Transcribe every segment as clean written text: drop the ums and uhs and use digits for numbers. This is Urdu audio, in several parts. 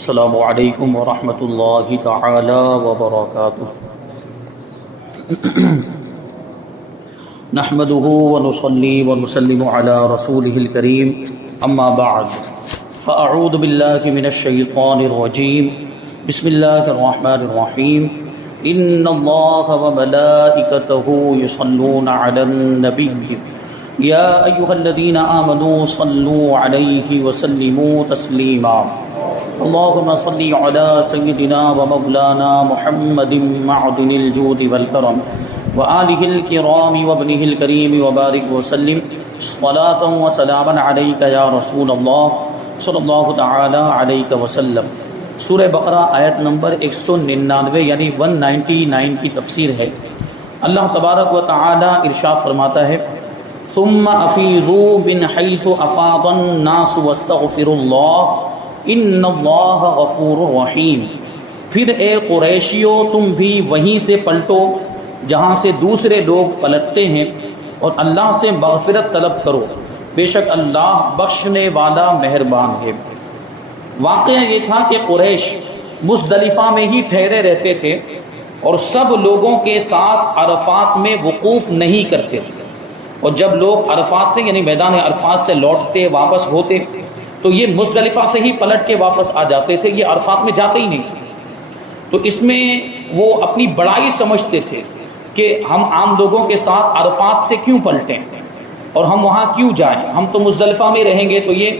السلام علیکم ورحمۃ اللہ تعالی وبرکاتہ۔ نحمده ونصلي ونسلم على رسوله الكريم اما بعد فاعوذ باللہ من الشیطان الرجیم بسم اللہ الرحمن الرحیم ان اللہ وملائکته يصلون على النبی یا ایھا الذین آمنوا صلوا علیہ وسلموا تسلیما اللهم صل على سيدنا ومولانا محمد معدن الجود والكرم وآله الكرام وابنه الكريم وبارك وسلم صلاة وسلاما عليك يا رسول الله صلی اللہ تعالی علیہ وسلم۔ سورہ بقرہ آیت نمبر 199 یعنی 199 کی تفسیر ہے۔ اللہ تبارک و تعالی ارشاد فرماتا ہے ثم افیضوا من حیث افاض الناس واستغفروا اللہ ان اللہ غفور رحیم۔ پھر اے قریشیو تم بھی وہیں سے پلٹو جہاں سے دوسرے لوگ پلٹتے ہیں اور اللہ سے مغفرت طلب کرو، بے شک اللہ بخشنے والا مہربان ہے۔ واقعہ یہ تھا کہ قریش مزدلفہ میں ہی ٹھہرے رہتے تھے اور سب لوگوں کے ساتھ عرفات میں وقوف نہیں کرتے تھے، اور جب لوگ عرفات سے یعنی میدان عرفات سے لوٹتے واپس ہوتے تو یہ مزدلفہ سے ہی پلٹ کے واپس آ جاتے تھے، یہ عرفات میں جاتے ہی نہیں تھے۔ تو اس میں وہ اپنی بڑائی سمجھتے تھے کہ ہم عام لوگوں کے ساتھ عرفات سے کیوں پلٹیں اور ہم وہاں کیوں جائیں، ہم تو مزدلفہ میں رہیں گے۔ تو یہ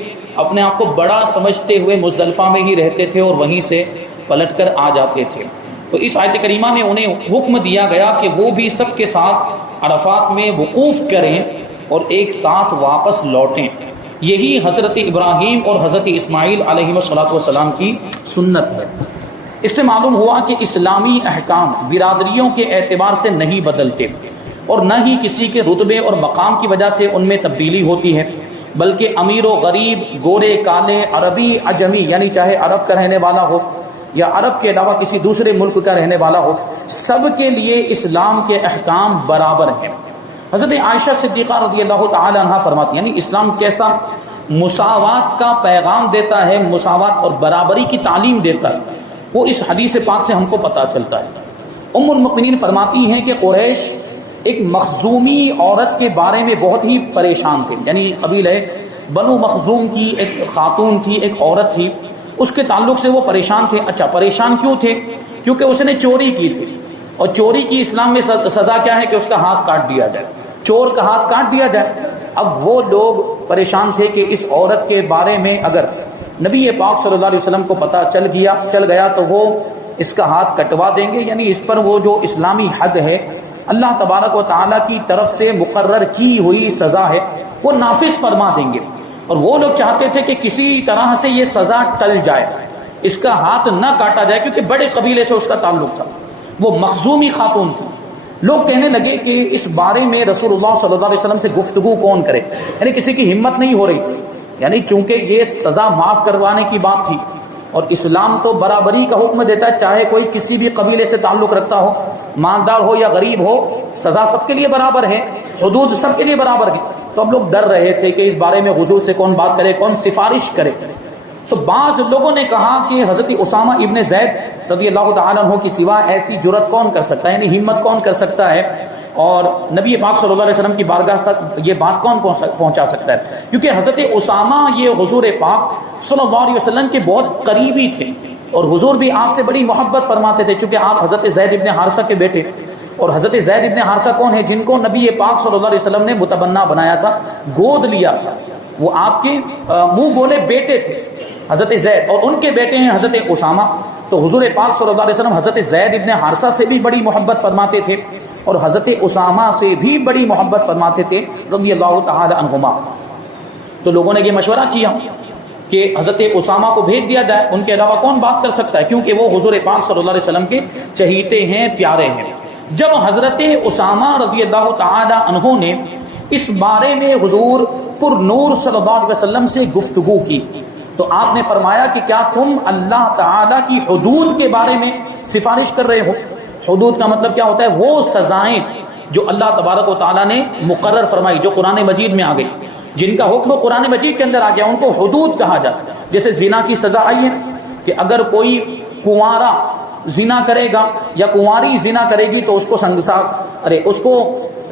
اپنے آپ کو بڑا سمجھتے ہوئے مزدلفہ میں ہی رہتے تھے اور وہیں سے پلٹ کر آ جاتے تھے۔ تو اس آیت کریمہ میں انہیں حکم دیا گیا کہ وہ بھی سب کے ساتھ عرفات میں وقوف کریں اور ایک ساتھ واپس لوٹیں۔ یہی حضرت ابراہیم اور حضرت اسماعیل علیہ السلام کی سنت ہے۔ اس سے معلوم ہوا کہ اسلامی احکام برادریوں کے اعتبار سے نہیں بدلتے اور نہ ہی کسی کے رتبے اور مقام کی وجہ سے ان میں تبدیلی ہوتی ہے، بلکہ امیر و غریب، گورے کالے، عربی عجمی یعنی چاہے عرب کا رہنے والا ہو یا عرب کے علاوہ کسی دوسرے ملک کا رہنے والا ہو، سب کے لیے اسلام کے احکام برابر ہیں۔ حضرت عائشہ صدیقہ رضی اللہ تعالی عنہ فرماتی یعنی اسلام کیسا مساوات کا پیغام دیتا ہے، مساوات اور برابری کی تعلیم دیتا ہے، وہ اس حدیث پاک سے ہم کو پتہ چلتا ہے۔ ام المؤمنین فرماتی ہیں کہ قریش ایک مخزومی عورت کے بارے میں بہت ہی پریشان تھے، یعنی قبیلہ بنو مخزوم کی ایک خاتون تھی، ایک عورت تھی، اس کے تعلق سے وہ پریشان تھے۔ اچھا پریشان کیوں تھے؟ کیونکہ اس نے چوری کی تھی، اور چوری کی اسلام میں سزا کیا ہے کہ اس کا ہاتھ کاٹ دیا جائے، چور کا ہاتھ کاٹ دیا جائے۔ اب وہ لوگ پریشان تھے کہ اس عورت کے بارے میں اگر نبی پاک صلی اللہ علیہ وسلم کو پتہ چل گیا تو وہ اس کا ہاتھ کٹوا دیں گے، یعنی اس پر وہ جو اسلامی حد ہے، اللہ تبارک و تعالیٰ کی طرف سے مقرر کی ہوئی سزا ہے، وہ نافذ فرما دیں گے۔ اور وہ لوگ چاہتے تھے کہ کسی طرح سے یہ سزا ٹل جائے، اس کا ہاتھ نہ کاٹا جائے، کیونکہ بڑے قبیلے سے اس کا تعلق تھا، وہ مخزومی خاتون تھی۔ لوگ کہنے لگے کہ اس بارے میں رسول اللہ صلی اللہ علیہ وسلم سے گفتگو کون کرے، یعنی کسی کی ہمت نہیں ہو رہی تھی، یعنی چونکہ یہ سزا معاف کروانے کی بات تھی، اور اسلام تو برابری کا حکم دیتا ہے، چاہے کوئی کسی بھی قبیلے سے تعلق رکھتا ہو، مالدار ہو یا غریب ہو، سزا سب کے لیے برابر ہے، حدود سب کے لیے برابر ہے۔ تو اب لوگ ڈر رہے تھے کہ اس بارے میں حضور سے کون بات کرے، کون سفارش کرے۔ تو بعض لوگوں نے کہا کہ حضرت اسامہ ابن زید رضی اللہ تعالیٰ عنہ کی سوا ایسی جرت کون کر سکتا ہے، یعنی ہمت کون کر سکتا ہے، اور نبی پاک صلی اللہ علیہ وسلم کی بارگاہ تک یہ بات کون پہنچا سکتا ہے، کیونکہ حضرت اسامہ یہ حضور پاک صلی اللہ علیہ وسلم کے بہت قریبی تھے، اور حضور بھی آپ سے بڑی محبت فرماتے تھے، چونکہ آپ حضرت زید ابن حارثہ کے بیٹے، اور حضرت زید ابن حارثہ کون ہے؟ جن کو نبی پاک صلی اللہ علیہ وسلم نے متبنہ بنایا تھا، گود لیا تھا، وہ آپ کے منہ بولے بیٹے تھے حضرت زید، اور ان کے بیٹے ہیں حضرت اسامہ۔ تو حضور پاک صلی اللہ علیہ وسلم حضرت زید ابن حارثہ سے بھی بڑی محبت فرماتے تھے اور حضرت اسامہ سے بھی بڑی محبت فرماتے تھے رضی اللہ تعالی عنہما۔ تو لوگوں نے یہ مشورہ کیا کہ حضرت اسامہ کو بھیج دیا جائے، ان کے علاوہ کون بات کر سکتا ہے، کیونکہ وہ حضور پاک صلی اللہ علیہ وسلم کے چہیتے ہیں، پیارے ہیں۔ جب حضرت اسامہ رضی اللہ تعالی عنہ نے اس بارے میں حضور پر نور صلی اللہ علیہ وسلم سے گفتگو کی تو آپ نے فرمایا کہ کیا تم اللہ تعالیٰ کی حدود کے بارے میں سفارش کر رہے ہو؟ حدود کا مطلب کیا ہوتا ہے؟ وہ سزائیں جو اللہ تبارک و تعالیٰ نے مقرر فرمائی، جو قرآن مجید میں آ گئی، جن کا حکم قرآن مجید کے اندر آ گیا، ان کو حدود کہا جاتا ہے۔ جیسے زنا کی سزا آئی ہے کہ اگر کوئی کنوارا زنا کرے گا یا کنواری زنا کرے گی تو اس کو اس کو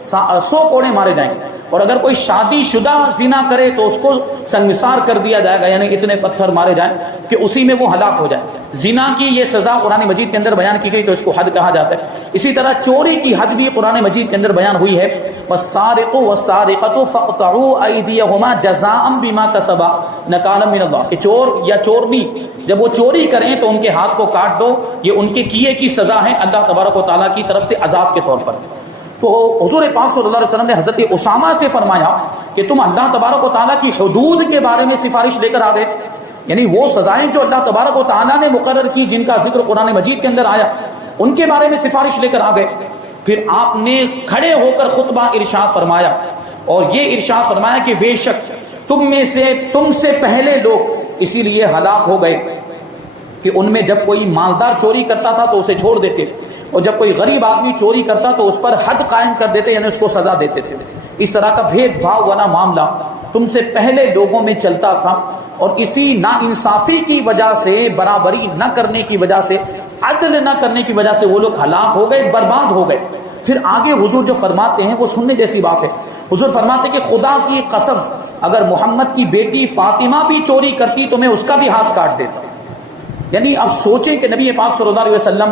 100 کوڑے مارے جائیں گے، اور اگر کوئی شادی شدہ زنا کرے تو اس کو سنگسار کر دیا جائے گا، یعنی اتنے پتھر مارے جائیں کہ اسی میں وہ ہلاک ہو جائے۔ زنا کی یہ سزا قرآن مجید کے اندر بیان کی گئی تو اس کو حد کہا جاتا ہے۔ اسی طرح چوری کی حد بھی قرآن مجید کے اندر بیان ہوئی ہے، والسارق والسارقۃ فاقطعوا ایدیہما جزاء بما کسبا نکالا من اللہ، کہ چور یا چورنی جب وہ چوری کریں تو ان کے ہاتھ کو کاٹ دو، یہ ان کے کیے کی سزا ہے اللہ تبارک و تعالیٰ کی طرف سے عذاب کے طور پر۔ تو حضور پاک صلی اللہ علیہ وسلم نے حضرت اسامہ سے فرمایا کہ تم اللہ تبارک و تعالیٰ کی حدود کے بارے میں سفارش لے کر آ گئے، یعنی وہ سزائیں جو اللہ تبارک و تعالیٰ نے مقرر کی جن کا ذکر قرآن مجید کے اندر آیا ان کے بارے میں سفارش لے کر آ گئے۔ پھر آپ نے کھڑے ہو کر خطبہ ارشاد فرمایا اور یہ ارشاد فرمایا کہ بے شک تم سے پہلے لوگ اسی لیے ہلاک ہو گئے کہ ان میں جب کوئی مالدار چوری کرتا تھا تو اسے چھوڑ دیتے، اور جب کوئی غریب آدمی چوری کرتا تو اس پر حد قائم کر دیتے، یعنی اس کو سزا دیتے تھے۔ اس طرح کا بھید بھاؤ والا معاملہ تم سے پہلے لوگوں میں چلتا تھا، اور اسی نا انصافی کی وجہ سے، برابری نہ کرنے کی وجہ سے، عدل نہ کرنے کی وجہ سے وہ لوگ ہلاک ہو گئے، برباد ہو گئے۔ پھر آگے حضور جو فرماتے ہیں وہ سننے جیسی بات ہے۔ حضور فرماتے ہیں کہ خدا کی قسم اگر محمد کی بیٹی فاطمہ بھی چوری کرتی تو میں اس کا بھی ہاتھ کاٹ دیتا۔ یعنی اب سوچیں کہ نبی پاک صلی اللہ علیہ وسلم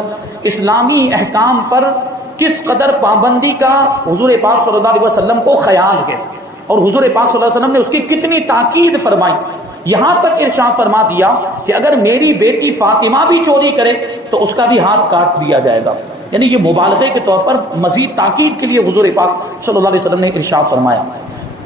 اسلامی احکام پر کس قدر پابندی کا حضور پاک صلی اللہ علیہ وسلم کو خیال ہے، اور حضور پاک صلی اللہ علیہ وسلم نے اس کی کتنی تاکید فرمائی، یہاں تک ارشاد فرما دیا کہ اگر میری بیٹی فاطمہ بھی چوری کرے تو اس کا بھی ہاتھ کاٹ دیا جائے گا۔ یعنی یہ مبالغے کے طور پر مزید تاکید کے لیے حضور پاک صلی اللہ علیہ وسلم نے ارشاد فرمایا۔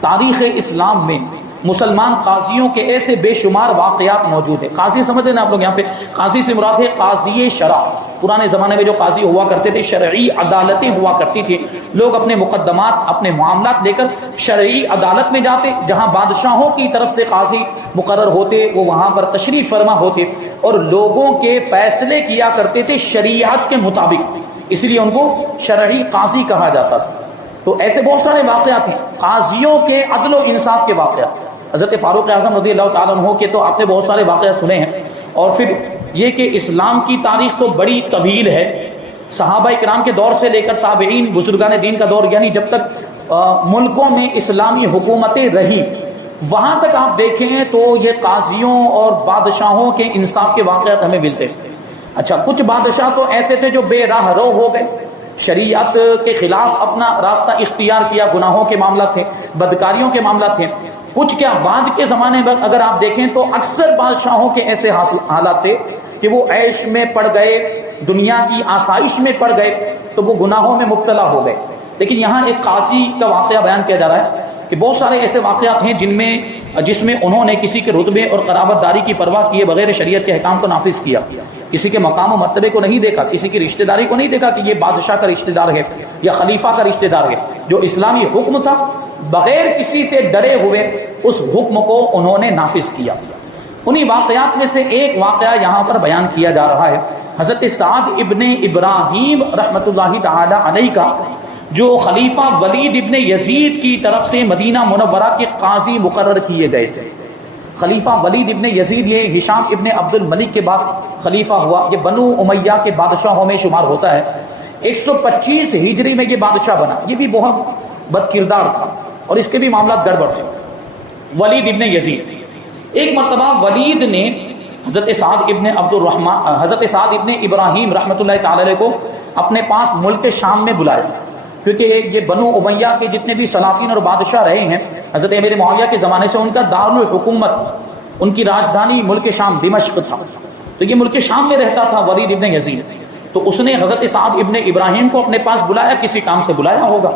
تاریخ اسلام میں مسلمان قاضیوں کے ایسے بے شمار واقعات موجود ہیں۔ قاضی سمجھتے ہیں آپ لوگ، یہاں پہ قاضی سے مراد ہے قاضی شرع۔ پرانے زمانے میں جو قاضی ہوا کرتے تھے، شرعی عدالتیں ہوا کرتی تھی، لوگ اپنے مقدمات، اپنے معاملات لے کر شرعی عدالت میں جاتے، جہاں بادشاہوں کی طرف سے قاضی مقرر ہوتے، وہ وہاں پر تشریف فرما ہوتے اور لوگوں کے فیصلے کیا کرتے تھے شریعت کے مطابق، اس لیے ان کو شرعی قاضی کہا جاتا تھا۔ تو ایسے بہت سارے واقعات ہیں قاضیوں کے عدل و انصاف کے واقعات۔ حضرت فاروق اعظم رضی اللہ تعالیٰ عنہ کے تو آپ نے بہت سارے واقعات سنے ہیں، اور پھر یہ کہ اسلام کی تاریخ تو بڑی طویل ہے، صحابہ کرام کے دور سے لے کر تابعین، بزرگان دین کا دور، یعنی جب تک ملکوں میں اسلامی حکومتیں رہی وہاں تک آپ دیکھیں تو یہ قاضیوں اور بادشاہوں کے انصاف کے واقعات ہمیں ملتے ہیں۔ اچھا، کچھ بادشاہ تو ایسے تھے جو بے راہ رو ہو گئے، شریعت کے خلاف اپنا راستہ اختیار کیا، گناہوں کے معاملات تھے، بدکاریوں کے معاملات تھے۔ کچھ کیا بعد کے زمانے میں اگر آپ دیکھیں تو اکثر بادشاہوں کے ایسے حالات تھے کہ وہ عیش میں پڑ گئے، دنیا کی آسائش میں پڑ گئے تو وہ گناہوں میں مبتلا ہو گئے۔ لیکن یہاں ایک قاضی کا واقعہ بیان کیا جا رہا ہے کہ بہت سارے ایسے واقعات ہیں جس میں انہوں نے کسی کے رتبے اور قرابت داری کی پرواہ کیے بغیر شریعت کے احکام کو نافذ کیا، کسی کے مقام و مرتبے کو نہیں دیکھا، کسی کی رشتہ داری کو نہیں دیکھا کہ یہ بادشاہ کا رشتہ دار ہے یا خلیفہ کا رشتہ دار ہے۔ جو اسلامی حکم تھا بغیر کسی سے ڈرے ہوئے اس حکم کو انہوں نے نافذ کیا۔ انہی واقعات میں سے ایک واقعہ یہاں پر بیان کیا جا رہا ہے، حضرت سعد ابن ابراہیم رحمۃ اللہ تعالی علیہ کا، جو خلیفہ ولید ابن یزید کی طرف سے مدینہ منورہ کے قاضی مقرر کیے گئے تھے۔ خلیفہ ولید ابن یزید یہ ہشام ابن عبد الملک کے بعد خلیفہ ہوا، یہ بنو امیہ کے بادشاہوں میں شمار ہوتا ہے۔ 125 ہجری میں یہ بادشاہ بنا، یہ بھی بہت بد کردار تھا اور اس کے بھی معاملات گڑبڑ تھے۔ ولید ابن یزید، ایک مرتبہ ولید نے حضرت سعد ابن ابراہیم رحمۃ اللہ تعالی علیہ کو اپنے پاس ملک شام میں بلایا، کیونکہ یہ بنو امیہ کے جتنے بھی سلاطین اور بادشاہ رہے ہیں حضرت امیر معاویہ کے زمانے سے، ان کا دارالحکومت، ان کی راجدھانی ملک شام دمشق تھا، تو یہ ملک شام میں رہتا تھا ولید ابن یزید۔ تو اس نے حضرت سعد ابن ابراہیم کو اپنے پاس بلایا، کسی کام سے بلایا ہوگا،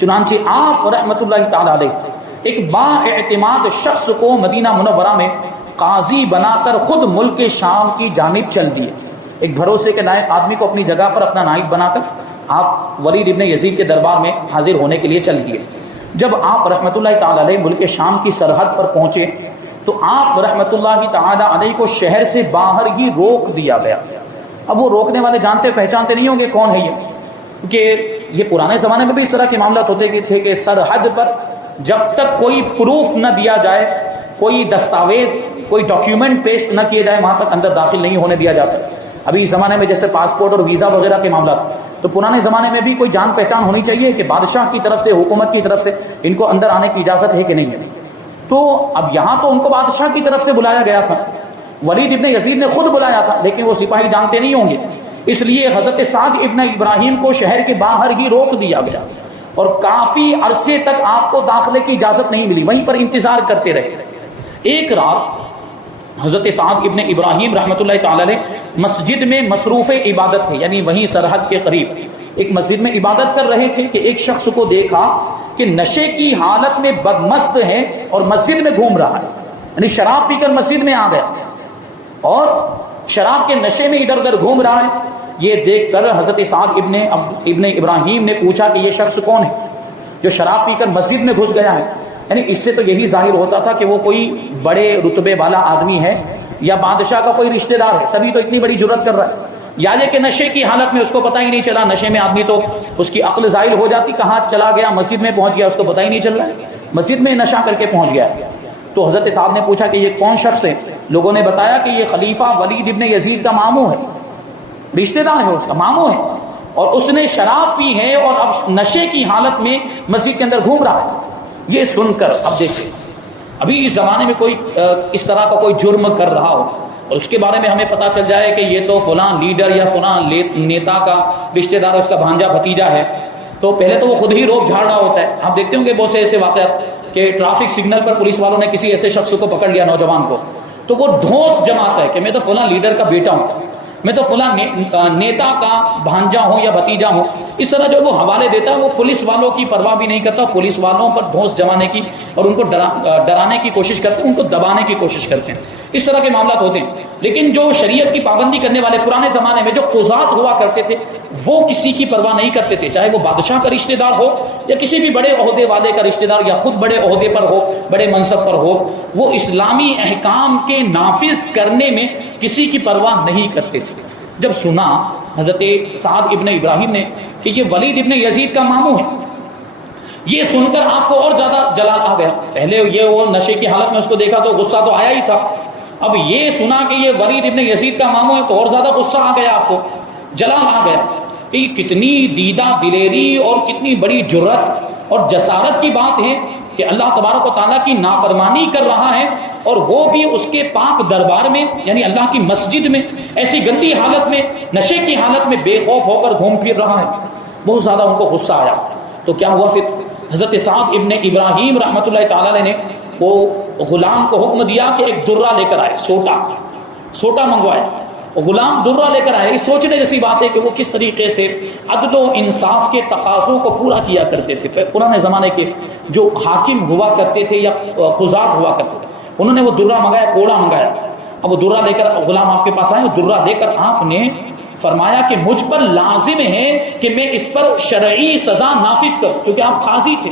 چنانچہ آپ رحمۃ اللہ تعالی علیہ ایک با اعتماد شخص کو مدینہ منورہ میں قاضی بنا کر خود ملک شام کی جانب چل دیے۔ ایک بھروسے کے لائق آدمی کو اپنی جگہ پر اپنا نائب بنا کر آپ ولید ابن یزید کے دربار میں حاضر ہونے کے لیے چل دیے۔ جب آپ رحمۃ اللہ تعالی علیہ ملک شام کی سرحد پر پہنچے تو آپ رحمۃ اللہ تعالی علیہ کو شہر سے باہر ہی روک دیا گیا۔ اب وہ روکنے والے جانتے پہچانتے نہیں ہوں گے کون ہے یہ، کیونکہ یہ پرانے زمانے میں بھی اس طرح کے معاملات ہوتے تھے کہ سرحد پر جب تک کوئی پروف نہ دیا جائے، کوئی دستاویز کوئی ڈاکیومنٹ پیش نہ کیے جائے وہاں تک اندر داخل نہیں ہونے دیا جاتا. ابھی اس زمانے میں جیسے پاسپورٹ اور ویزا وغیرہ کے معاملات، تو پرانے زمانے میں بھی کوئی جان پہچان ہونی چاہیے کہ بادشاہ کی طرف سے، حکومت کی طرف سے ان کو اندر آنے کی اجازت ہے کہ نہیں ہے. تو اب یہاں تو ان کو بادشاہ کی طرف سے بلایا گیا تھا، ولید ابن یزید نے خود بلایا تھا، لیکن وہ سپاہی جانتے نہیں ہوں گے، اس لیے حضرت سعد ابن ابراہیم کو شہر کے باہر ہی روک دیا گیا اور کافی عرصے تک آپ کو داخلے کی اجازت نہیں ملی، وہیں پر انتظار کرتے رہے. ایک رات حضرت سعد ابن ابراہیم رحمۃ اللہ تعالی علیہ مسجد میں مصروف عبادت تھے، یعنی وہیں سرحد کے قریب ایک مسجد میں عبادت کر رہے تھے کہ ایک شخص کو دیکھا کہ نشے کی حالت میں بدمست ہے اور مسجد میں گھوم رہا ہے، یعنی شراب پی کر مسجد میں آ گیا اور شراب کے نشے میں ادھر ادھر گھوم رہا ہے. یہ دیکھ کر حضرت سعد ابن ابراہیم نے پوچھا کہ یہ شخص کون ہے جو شراب پی کر مسجد میں گھس گیا ہے. یعنی اس سے تو یہی ظاہر ہوتا تھا کہ وہ کوئی بڑے رتبے والا آدمی ہے یا بادشاہ کا کوئی رشتہ دار ہے، تبھی تو اتنی بڑی جرات کر رہا ہے. یا یہ کہ نشے کی حالت میں اس کو پتہ ہی نہیں چلا، نشے میں آدمی تو اس کی عقل زائل ہو جاتی، کہاں چلا گیا، مسجد میں پہنچ گیا، اس کو پتہ ہی نہیں چل رہا ہے، مسجد میں نشہ کر کے پہنچ گیا. تو حضرت صاحب نے پوچھا کہ یہ کون شخص ہے؟ لوگوں نے بتایا کہ یہ خلیفہ ولید ابن یزید کا ماموں ہے، رشتہ دار ہے، اس کا ماموں ہے، اور اس نے شراب پی ہے اور اب نشے کی حالت میں مسجد کے اندر گھوم رہا ہے. یہ سن کر اب دیکھیں، ابھی اس زمانے میں کوئی اس طرح کا کوئی جرم کر رہا ہو اور اس کے بارے میں ہمیں پتہ چل جائے کہ یہ تو فلاں لیڈر یا فلاں نیتا کا رشتہ دار، اس کا بھانجا بھتیجا ہے، تو پہلے تو وہ خود ہی روک جھاڑ رہا ہوتا ہے. آپ دیکھتے ہوں گے بہت سے ایسے واقعات کہ ٹرافک سگنل پر پولیس والوں نے کسی ایسے شخص کو پکڑ لیا، نوجوان کو، تو وہ ڈھونس جماتا ہے کہ میں تو فلاں لیڈر کا بیٹا ہوں، میں تو فلاں نیتا کا بھانجا ہوں یا بھتیجا ہوں. اس طرح جو وہ حوالے دیتا ہے، وہ پولیس والوں کی پرواہ بھی نہیں کرتا، پولیس والوں پر دھونس جمانے کی اور ان کو ڈرانے کی کوشش کرتے ہیں، ان کو دبانے کی کوشش کرتے ہیں. اس طرح کے معاملات ہوتے ہیں. لیکن جو شریعت کی پابندی کرنے والے پرانے زمانے میں جو قضات ہوا کرتے تھے، وہ کسی کی پرواہ نہیں کرتے تھے، چاہے وہ بادشاہ کا رشتہ دار ہو یا کسی بھی بڑے عہدے والے کا رشتہ دار، یا خود بڑے عہدے پر ہو، بڑے منصب پر ہو، وہ اسلامی احکام کے نافذ کرنے میں کسی کی پرواہ نہیں کرتے تھے. جب سنا حضرت سعد ابن ابراہیم نے کہ یہ ولید ابن یزید کا ماموں ہے، یہ سن کر آپ کو اور زیادہ جلال آ گیا. پہلے یہ وہ نشے کی حالت میں اس کو دیکھا تو غصہ تو آیا ہی تھا، اب یہ سنا کہ یہ ولید ابن یزید کا ماموں ہے تو اور زیادہ غصہ آ گیا، آپ کو جلال آ گیا کہ یہ کتنی دیدہ دلیری اور کتنی بڑی جرات اور جسارت کی بات ہے کہ اللہ تبارک و تعالیٰ کی نافرمانی کر رہا ہے اور وہ بھی اس کے پاک دربار میں، یعنی اللہ کی مسجد میں ایسی گندی حالت میں، نشے کی حالت میں بے خوف ہو کر گھوم پھر رہا ہے. بہت زیادہ ان کو غصہ آیا. تو کیا ہوا پھر؟ حضرت سعد ابن ابراہیم رحمۃ اللہ تعالی علیہ نے وہ غلام کو حکم دیا کہ ایک درہ لے کر آئے، سوٹا منگوائے. غلام درہ لے کر آئے. اس سوچنے جیسی بات ہے کہ وہ کس طریقے سے عدل و انصاف کے تقاضوں کو پورا کیا کرتے تھے. پرانے زمانے کے جو حاکم ہوا کرتے تھے یا قضات ہوا کرتے تھے، انہوں نے وہ درہ منگایا، کوڑا منگایا. اب وہ درہ لے کر غلام آپ کے پاس آئے، درہ لے کر آپ نے فرمایا کہ مجھ پر لازم ہے کہ میں اس پر شرعی سزا نافذ کروں، کیونکہ آپ قاضی تھے،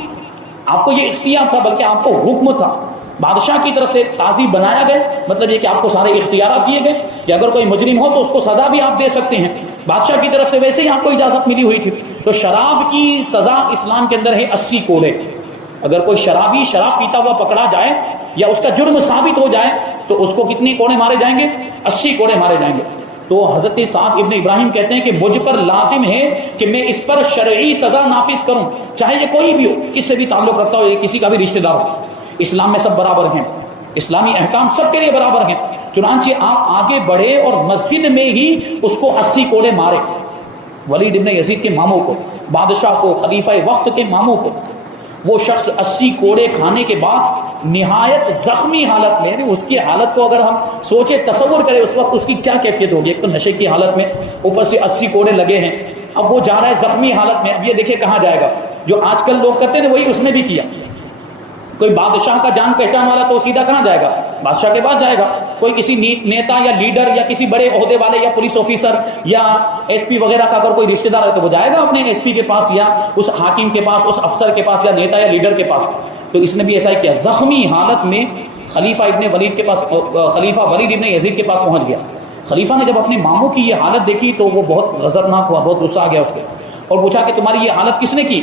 آپ کو یہ اختیار تھا، بلکہ آپ کو حکم تھا. بادشاہ کی طرف سے قاضی بنایا گئے، مطلب یہ کہ آپ کو سارے اختیارات دیے گئے کہ اگر کوئی مجرم ہو تو اس کو سزا بھی آپ دے سکتے ہیں. بادشاہ کی طرف سے ویسے ہی آپ کو اجازت ملی ہوئی تھی. تو شراب کی سزا اسلام کے اندر ہے 80 کوڑے. اگر کوئی شرابی شراب پیتا ہوا پکڑا جائے یا اس کا جرم ثابت ہو جائے تو اس کو کتنے کوڑے مارے جائیں گے؟ 80 کوڑے مارے جائیں گے. تو حضرت سعد ابن ابراہیم کہتے ہیں کہ مجھ پر لازم ہے کہ میں اس پر شرعی سزا نافذ کروں، چاہے یہ کوئی بھی ہو، کس سے بھی تعلق رکھتا ہو، یہ کسی کا بھی رشتہ دار ہو. اسلام میں سب برابر ہیں، اسلامی احکام سب کے لیے برابر ہیں. چنانچہ آپ آگے بڑھے اور مسجد میں ہی اس کو 80 کوڑے مارے. ولید ابن یزید کے ماموں کو، بادشاہ کو، خلیفہ وقت کے ماموں کو. وہ شخص 80 کوڑے کھانے کے بعد نہایت زخمی حالت میں، یعنی اس کی حالت کو اگر ہم سوچے، تصور کریں اس وقت اس کی کیا کیفیت ہوگی. ایک تو نشے کی حالت میں، اوپر سے 80 کوڑے لگے ہیں. اب وہ جا رہا ہے زخمی حالت میں. اب یہ دیکھیں کہاں جائے گا. جو آج کل لوگ کرتے ہیں وہی اس نے بھی کیا. کوئی بادشاہ کا جان پہچان والا تو سیدھا کہاں جائے گا؟ بادشاہ کے پاس جائے گا. کوئی کسی نیتا یا لیڈر یا کسی بڑے عہدے والے یا پولیس آفیسر یا ایس پی وغیرہ کا اگر کوئی رشتہ دار ہے تو وہ جائے گا اپنے ایس پی کے پاس یا اس حاکم کے پاس، اس افسر کے پاس یا نیتا یا لیڈر کے پاس. تو اس نے بھی ایسا ہی کیا. زخمی حالت میں خلیفہ ولید ابن یزید کے پاس پہنچ گیا. خلیفہ نے جب اپنے ماموں کی یہ حالت دیکھی تو وہ بہت غضبناک ہوا، بہت غصہ آ گیا اس کو، اور پوچھا کہ تمہاری یہ حالت کس نے کی؟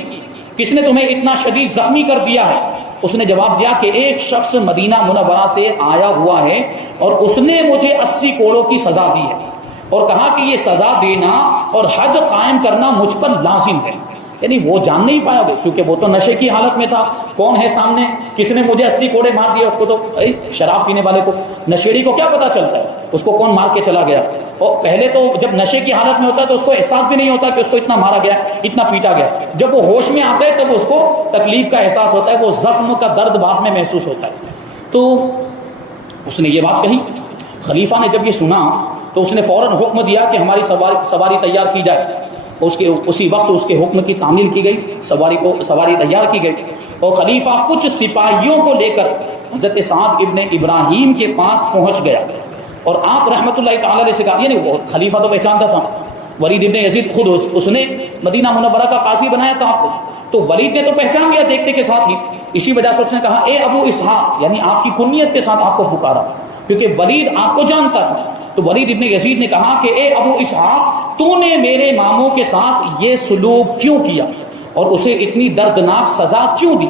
کس نے تمہیں اتنا شدید زخمی کر دیا ہے؟ اس نے جواب دیا کہ ایک شخص مدینہ منورہ سے آیا ہوا ہے اور اس نے مجھے 80 کوڑوں کی سزا دی ہے اور کہا کہ یہ سزا دینا اور حد قائم کرنا مجھ پر لازم ہے. یعنی وہ جان نہیں پایا کیونکہ وہ تو نشے کی حالت میں تھا. کون ہے سامنے؟ کس نے مجھے 80 کوڑے مار دیا؟ اس کو تو شراب پینے والے کو، نشیڑی کو کیا پتا چلتا ہے اس کو کون مار کے چلا گیا. اور پہلے تو جب نشے کی حالت میں ہوتا ہے تو اس کو احساس بھی نہیں ہوتا کہ اس کو اتنا مارا گیا، اتنا پیٹا گیا. جب وہ ہوش میں آتا ہے تب اس کو تکلیف کا احساس ہوتا ہے، وہ زخم کا درد بعد میں محسوس ہوتا ہے. تو اس نے یہ بات کہی. خلیفہ نے جب یہ سنا تو اس نے فوراً حکم دیا کہ ہماری سواری تیار کی جائے. اسی وقت اس کے حکم کی تعمیل کی گئی، سواری تیار کی گئی اور خلیفہ کچھ سپاہیوں کو لے کر حضرت سعد ابن ابراہیم کے پاس پہنچ گیا اور آپ رحمۃ اللہ تعالی علیہ سے کہا، یعنی وہ خلیفہ تو پہچانتا تھا، ولید ابن یزید خود اس نے مدینہ منورہ کا قاضی بنایا تھا آپ کو، تو ولید نے تو پہچان لیا دیکھتے کے ساتھ ہی. اسی وجہ سے اس نے کہا اے ابو اسحاق، یعنی آپ کی کنیت کے ساتھ آپ کو پکارا کیونکہ ولید آپ کو جانتا تھا. تو ولید ابن یزید نے کہا کہ اے ابو اسحاق، تو نے میرے ماموں کے ساتھ یہ سلوک کیوں کیا اور اسے اتنی دردناک سزا کیوں دی؟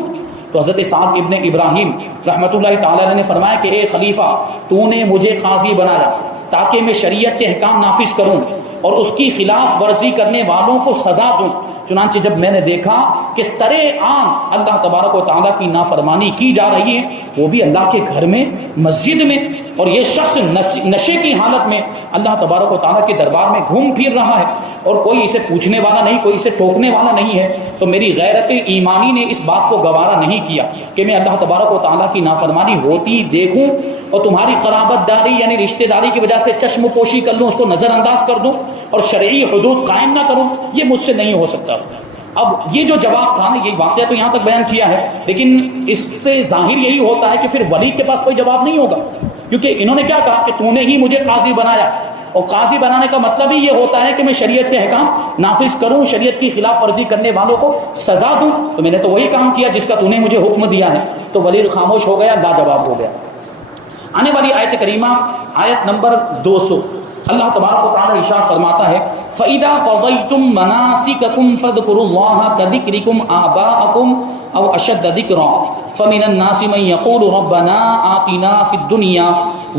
تو حضرت سعد ابن ابراہیم رحمۃ اللہ تعالی نے فرمایا کہ اے خلیفہ، تو نے مجھے قاضی بنایا تاکہ میں شریعت کے احکام نافذ کروں اور اس کی خلاف ورزی کرنے والوں کو سزا دوں. چنانچہ جب میں نے دیکھا کہ سرے عام اللہ تبارک و تعالیٰ کی نافرمانی کی جا رہی ہے، وہ بھی اللہ کے گھر میں، مسجد میں، اور یہ شخص نشے کی حالت میں اللہ تبارک و تعالیٰ کے دربار میں گھوم پھر رہا ہے اور کوئی اسے پوچھنے والا نہیں، کوئی اسے ٹوکنے والا نہیں ہے، تو میری غیرت ایمانی نے اس بات کو گوارا نہیں کیا کہ میں اللہ تبارک و تعالیٰ کی نافرمانی ہوتی دیکھوں اور تمہاری قرابت داری یعنی رشتہ داری کی وجہ سے چشم پوشی کر لوں، اس کو نظر انداز کر دوں اور شرعی حدود قائم نہ کروں. یہ مجھ سے نہیں ہو سکتا. اب یہ جو جواب تھا نا، یہ واقعہ تو یہاں تک بیان کیا ہے، لیکن اس سے ظاہر یہی ہوتا ہے کہ پھر ولید کے پاس کوئی جواب نہیں ہوگا، کیونکہ انہوں نے کیا کہا کہ تو نے ہی مجھے قاضی بنایا، اور قاضی بنانے کا مطلب ہی یہ ہوتا ہے کہ میں شریعت کے احکام نافذ کروں، شریعت کی خلاف ورزی کرنے والوں کو سزا دوں. تو میں نے تو وہی کام کیا جس کا تو نے مجھے حکم دیا ہے. تو ولید خاموش ہو گیا، لاجواب ہو گیا. آنے والی آیت کریمہ آیت نمبر 200، اللہ تبارک و تعالی ارشاد فرماتا ہے فَإِذَا قَضَيْتُم مَّنَاسِكَكُمْ فَاذْكُرُوا اللَّهَ كَذِكْرِكُمْ آبَاءَكُمْ أَوْ أَشَدَّ ذِكْرًا فَمِنَ النَّاسِ مَن يَقُولُ رَبَّنَا آتِنَا فِي الدُّنْيَا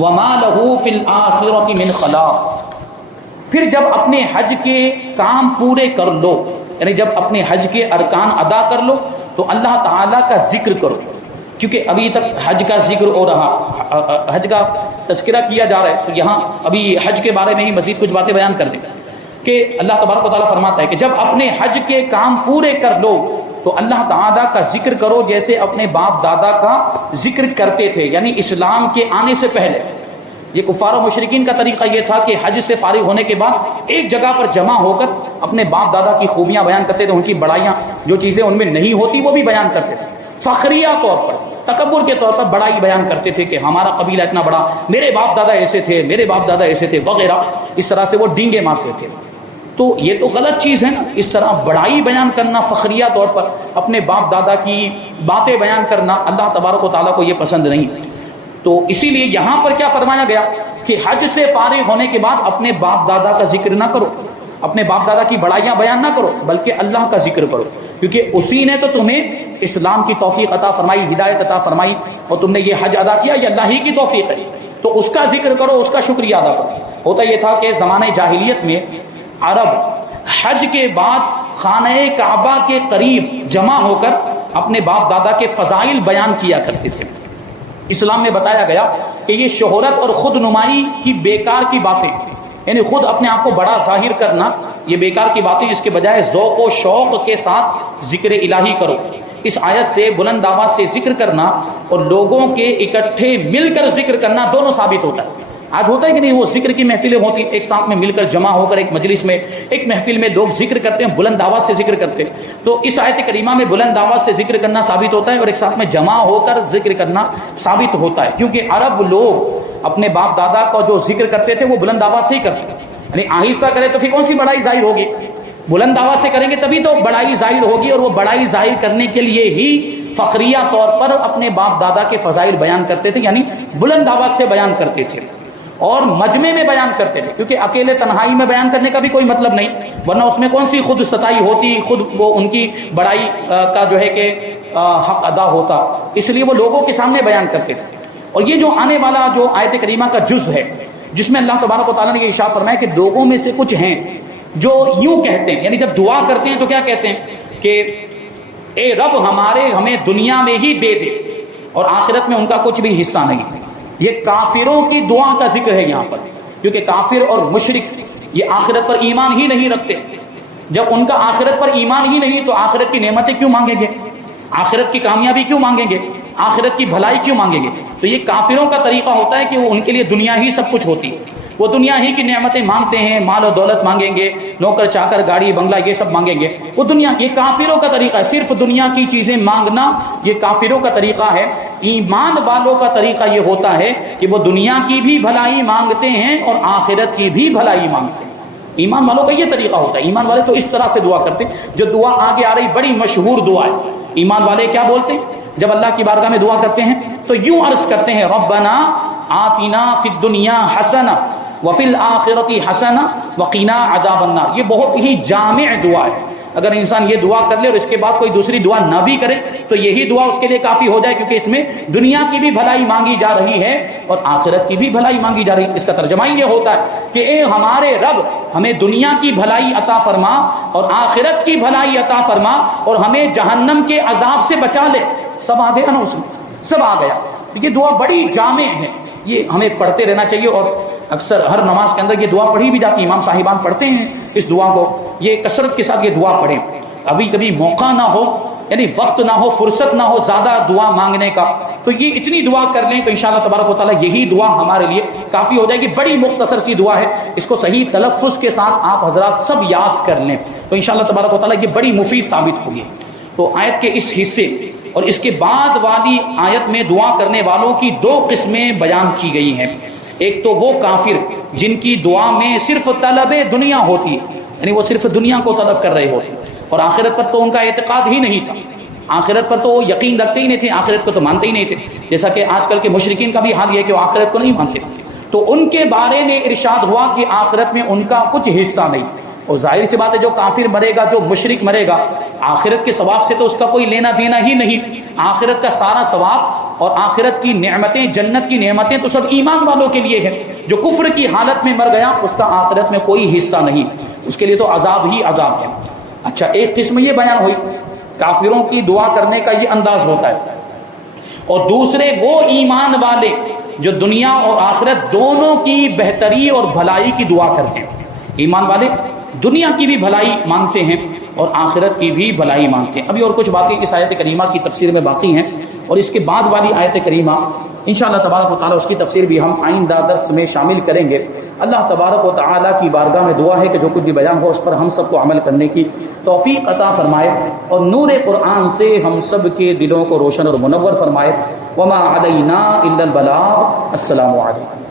وَمَا لَهُ فِي الْآخِرَةِ مِنْ خَلَاقٍ. پھر جب اپنے حج کے کام پورے کر لو، یعنی جب اپنے حج کے ارکان ادا کر لو تو اللہ تعالیٰ کا ذکر کرو، کیونکہ ابھی تک حج کا ذکر ہو رہا، حج کا تذکرہ کیا جا رہا ہے. تو یہاں ابھی حج کے بارے میں ہی مزید کچھ باتیں بیان کر دیں کہ اللہ تبارک و تعالیٰ فرماتا ہے کہ جب اپنے حج کے کام پورے کر لو تو اللہ تعالیٰ کا ذکر کرو جیسے اپنے باپ دادا کا ذکر کرتے تھے، یعنی اسلام کے آنے سے پہلے. یہ کفار و مشرکین کا طریقہ یہ تھا کہ حج سے فارغ ہونے کے بعد ایک جگہ پر جمع ہو کر اپنے باپ دادا کی خوبیاں بیان کرتے تھے، ان کی بڑائیاں، جو چیزیں ان میں نہیں ہوتی وہ بھی بیان کرتے تھے. فخریہ طور پر، تکبر کے طور پر بڑائی بیان کرتے تھے کہ ہمارا قبیلہ اتنا بڑا، میرے باپ دادا ایسے تھے، میرے باپ دادا ایسے تھے وغیرہ. اس طرح سے وہ ڈینگے مارتے تھے. تو یہ تو غلط چیز ہے نا، اس طرح بڑائی بیان کرنا، فخریہ طور پر اپنے باپ دادا کی باتیں بیان کرنا اللہ تبارک و تعالیٰ کو یہ پسند نہیں. تو اسی لیے یہاں پر کیا فرمایا گیا کہ حج سے فارغ ہونے کے بعد اپنے باپ دادا کا ذکر نہ کرو، اپنے باپ دادا کی بڑائیاں بیان نہ کرو، بلکہ اللہ کا ذکر کرو، کیونکہ اسی نے تو تمہیں اسلام کی توفیق عطا فرمائی، ہدایت عطا فرمائی، اور تم نے یہ حج ادا کیا، یہ اللہ ہی کی توفیق ہے. تو اس کا ذکر کرو، اس کا شکریہ ادا کرو. ہوتا یہ تھا کہ زمانہ جاہلیت میں عرب حج کے بعد خانہ کعبہ کے قریب جمع ہو کر اپنے باپ دادا کے فضائل بیان کیا کرتے تھے. اسلام میں بتایا گیا کہ یہ شہرت اور خود نمائی کی بیکار کی باتیں، یعنی خود اپنے آپ کو بڑا ظاہر کرنا، یہ بیکار کی باتیں، اس کے بجائے ذوق و شوق کے ساتھ ذکر الہی کرو. اس آیت سے بلند آواز سے ذکر کرنا اور لوگوں کے اکٹھے مل کر ذکر کرنا دونوں ثابت ہوتا ہے. آج ہوتا ہے کہ نہیں، وہ ذکر کی محفلیں ہوتی ہیں، ایک ساتھ میں مل کر جمع ہو کر ایک مجلس میں، ایک محفل میں لوگ ذکر کرتے ہیں، بلند آواز سے ذکر کرتے ہیں. تو اس آیت کریمہ میں بلند آواز سے ذکر کرنا ثابت ہوتا ہے اور ایک ساتھ میں جمع ہو کر ذکر کرنا ثابت ہوتا ہے، کیونکہ عرب لوگ اپنے باپ دادا کا جو ذکر کرتے تھے وہ بلند آواز سے ہی کرتے تھے. یعنی آہستہ کرے تو پھر کون سی بڑائی ظاہر ہوگی، بلند آواز سے کریں گے تبھی تو بڑائی ظاہر ہوگی. اور وہ بڑائی ظاہر کرنے کے لیے ہی فخریہ طور پر اپنے باپ دادا کے فضائل بیان کرتے تھے، یعنی بلند آواز سے بیان کرتے تھے اور مجمع میں بیان کرتے تھے، کیونکہ اکیلے تنہائی میں بیان کرنے کا بھی کوئی مطلب نہیں، ورنہ اس میں کون سی خود ستائی ہوتی، خود وہ ان کی بڑائی کا جو ہے کہ حق ادا ہوتا، اس لیے وہ لوگوں کے سامنے بیان کرتے تھے۔ اور یہ جو آنے والا جو آیت کریمہ کا جز ہے، جس میں اللہ تبارک و تعالیٰ نے یہ ارشاد فرمایا کہ لوگوں میں سے کچھ ہیں جو یوں کہتے ہیں، یعنی جب دعا کرتے ہیں تو کیا کہتے ہیں کہ اے رب ہمیں دنیا میں ہی دے دے اور آخرت میں ان کا کچھ بھی حصہ نہیں۔ یہ کافروں کی دعا کا ذکر ہے یہاں پر، کیونکہ کافر اور مشرک یہ آخرت پر ایمان ہی نہیں رکھتے۔ جب ان کا آخرت پر ایمان ہی نہیں تو آخرت کی نعمتیں کیوں مانگیں گے، آخرت کی کامیابی کیوں مانگیں گے، آخرت کی بھلائی کیوں مانگیں گے؟ تو یہ کافروں کا طریقہ ہوتا ہے کہ وہ ان کے لیے دنیا ہی سب کچھ ہوتی ہے، وہ دنیا ہی کی نعمتیں مانگتے ہیں، مال و دولت مانگیں گے، نوکر چاکر گاڑی بنگلہ یہ سب مانگیں گے، وہ دنیا، یہ کافروں کا طریقہ ہے، صرف دنیا کی چیزیں مانگنا یہ کافروں کا طریقہ ہے۔ ایمان والوں کا طریقہ یہ ہوتا ہے کہ وہ دنیا کی بھی بھلائی مانگتے ہیں اور آخرت کی بھی بھلائی مانگتے ہیں۔ ایمان والوں کا یہ طریقہ ہوتا ہے، ایمان والے تو اس طرح سے دعا کرتے ہیں۔ جو دعا آگے آ رہی بڑی مشہور دعا ہے، ایمان والے کیا بولتے ہیں جب اللہ کی بارگاہ میں دعا کرتے ہیں تو یوں عرض کرتے ہیں، ربنا آتنا فی الدنیا حسنہ وفی الآخرۃ حسنہ وقنا عذاب النار۔ یہ بہت ہی جامع دعا ہے، اگر انسان یہ دعا کر لے اور اس کے بعد کوئی دوسری دعا نہ بھی کرے تو یہی دعا اس کے لیے کافی ہو جائے، کیونکہ اس میں دنیا کی بھی بھلائی مانگی جا رہی ہے اور آخرت کی بھی بھلائی مانگی جا رہی ہے۔ اس کا ترجمہ یہ ہوتا ہے کہ اے ہمارے رب ہمیں دنیا کی بھلائی عطا فرما اور آخرت کی بھلائی عطا فرما اور ہمیں جہنم کے عذاب سے بچا لے۔ سب آ گیا نا، اس میں سب آ گیا۔ یہ دعا بڑی جامع ہے، یہ ہمیں پڑھتے رہنا چاہیے، اور اکثر ہر نماز کے اندر یہ دعا پڑھی بھی جاتی ہے، امام صاحبان پڑھتے ہیں اس دعا کو، یہ کثرت کے ساتھ یہ دعا پڑھیں۔ ابھی کبھی موقع نہ ہو، یعنی وقت نہ ہو، فرصت نہ ہو زیادہ دعا مانگنے کا، تو یہ اتنی دعا کر لیں تو انشاءاللہ تبارک و تعالیٰ یہی دعا ہمارے لیے کافی ہو جائے گی۔ بڑی مختصر سی دعا ہے، اس کو صحیح تلفظ کے ساتھ آپ حضرات سب یاد کر لیں تو انشاءاللہ تبارک و تعالیٰ یہ بڑی مفید ثابت ہوگی۔ تو آیت کے اس حصے اور اس کے بعد والی آیت میں دعا کرنے والوں کی دو قسمیں بیان کی گئی ہیں۔ ایک تو وہ کافر جن کی دعا میں صرف طلب دنیا ہوتی ہے، یعنی وہ صرف دنیا کو طلب کر رہے ہوتے ہیں اور آخرت پر تو ان کا اعتقاد ہی نہیں تھا، آخرت پر تو وہ یقین رکھتے ہی نہیں تھے، آخرت کو تو مانتے ہی نہیں تھے، جیسا کہ آج کل کے مشرکین کا بھی حال یہ ہے کہ وہ آخرت کو نہیں مانتے۔ تو ان کے بارے میں ارشاد ہوا کہ آخرت میں ان کا کچھ حصہ نہیں، اور ظاہر سی بات ہے جو کافر مرے گا، جو مشرک مرے گا، آخرت کے ثواب سے تو اس کا کوئی لینا دینا ہی نہیں۔ آخرت کا سارا ثواب اور آخرت کی نعمتیں، جنت کی نعمتیں تو سب ایمان والوں کے لیے ہیں۔ جو کفر کی حالت میں مر گیا اس کا آخرت میں کوئی حصہ نہیں، اس کے لیے تو عذاب ہی عذاب ہے۔ اچھا، ایک قسم یہ بیان ہوئی، کافروں کی دعا کرنے کا یہ انداز ہوتا ہے، اور دوسرے وہ ایمان والے جو دنیا اور آخرت دونوں کی بہتری اور بھلائی کی دعا کرتے ہیں۔ ایمان والے دنیا کی بھی بھلائی مانگتے ہیں اور آخرت کی بھی بھلائی مانگتے ہیں۔ ابھی اور کچھ باتیں اس آیت کریمہ کی تفسیر میں باقی ہیں، اور اس کے بعد والی آیت کریمہ انشاءاللہ تبارک و تعالیٰ اس کی تفسیر بھی ہم آئندہ درس میں شامل کریں گے۔ اللہ تبارک و تعالیٰ کی بارگاہ میں دعا ہے کہ جو کچھ بھی بیان ہو اس پر ہم سب کو عمل کرنے کی توفیق عطا فرمائے، اور نور قرآن سے ہم سب کے دلوں کو روشن اور منور فرمائے۔ وما علینا الا البلاغ۔ السلام علیکم۔